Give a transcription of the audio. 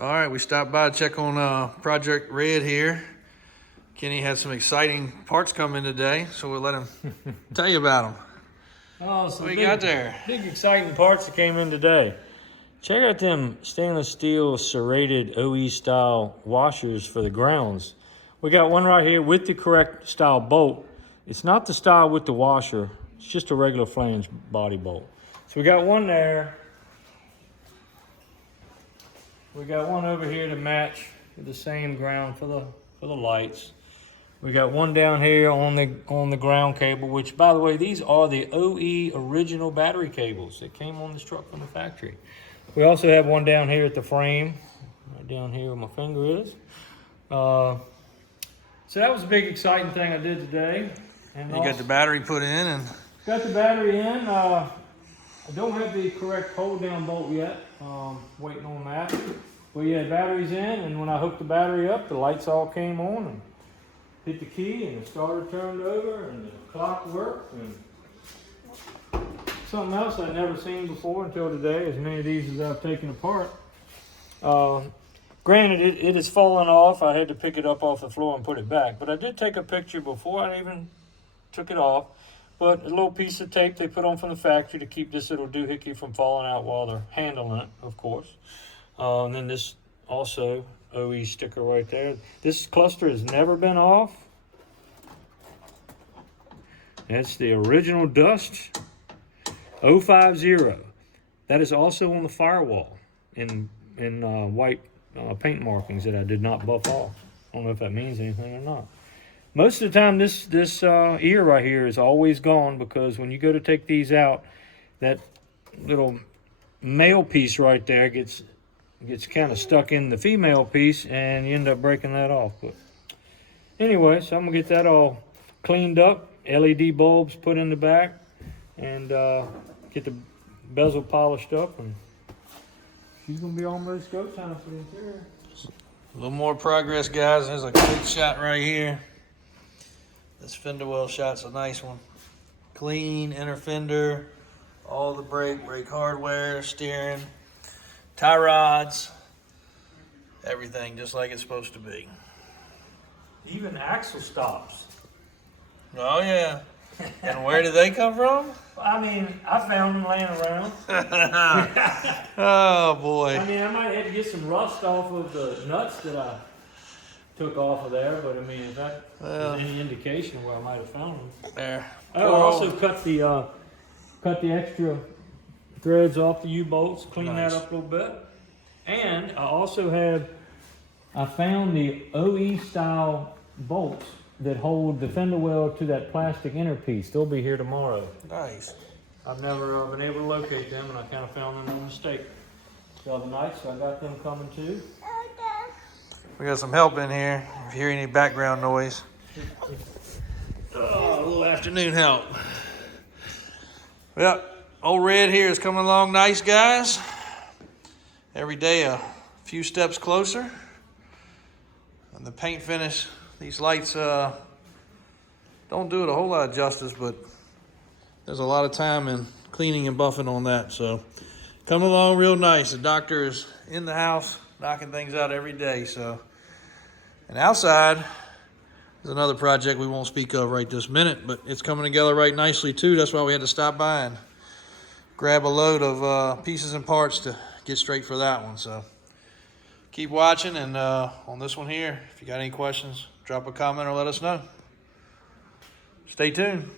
All right, we stopped by to check on Project Red here. Kenny had some exciting parts coming today, so we'll let him tell you about them. Oh, so what you got there? Big exciting parts that came in today. Check out them stainless steel serrated OE style washers for the grounds. We got one right here with the correct style bolt. It's not the style with the washer. It's just a regular flange body bolt. So we got one there. We got one over here to match with the same ground for the lights. We got one down here on the ground cable, which, by the way, these are the OE original battery cables that came on this truck from the factory. We also have one down here at the frame, right down here where my finger is. So that was a big exciting thing I did today. And you got the battery put in and got the battery in. I don't have the correct hold down bolt yet. Waiting on that. But yeah, battery's in, and when I hooked the battery up, the lights all came on and hit the key, and the starter turned over, and the clock worked, and something else I'd never seen before until today, as many of these as I've taken apart. Granted, it has fallen off. I had to pick it up off the floor and put it back, but I did take a picture before I even took it off. But a little piece of tape they put on from the factory to keep this little doohickey from falling out while they're handling it, of course. And then this also OE sticker right there. This cluster has never been off. That's the original Dust 050. That is also on the firewall in white paint markings that I did not buff off. I don't know if that means anything or not. Most of the time, this ear right here is always gone, because when you go to take these out, that little male piece right there gets kind of stuck in the female piece, and you end up breaking that off. But anyway, so I'm gonna get that all cleaned up, LED bulbs put in the back, and get the bezel polished up, and she's gonna be almost go time for the interior. a little more progress, guys. There's a quick shot right here. This fender well shot's a nice one. Clean inner fender, all the brake hardware, steering, tie rods, everything just like it's supposed to be. Even axle stops. Oh yeah. And where did they come from? I mean, I found them laying around. Oh boy. I mean, I might have to get some rust off of the nuts that I took off of there, but I mean, if that is any indication of where I might have found them. There. I also cut the extra threads off the U-bolts, clean that up a little bit. And I found the OE style bolts that hold the fender well to that plastic inner piece. They'll be here tomorrow. Nice. I've never been able to locate them, and I kind of found them on mistake the other night, so I got them coming too. We got some help in here. If you hear any background noise. Oh, a little afternoon help. Well, old Red here is coming along nice, guys. Every day a few steps closer. And the paint finish, these lights don't do it a whole lot of justice, but there's a lot of time in cleaning and buffing on that. So coming along real nice. The doctor is in the house knocking things out every day. So, and outside is another project we won't speak of right this minute, but it's coming together right nicely too. That's why we had to stop by and grab a load of pieces and parts to get straight for that one. So keep watching, and on this one here, if you got any questions, drop a comment or let us know. Stay tuned.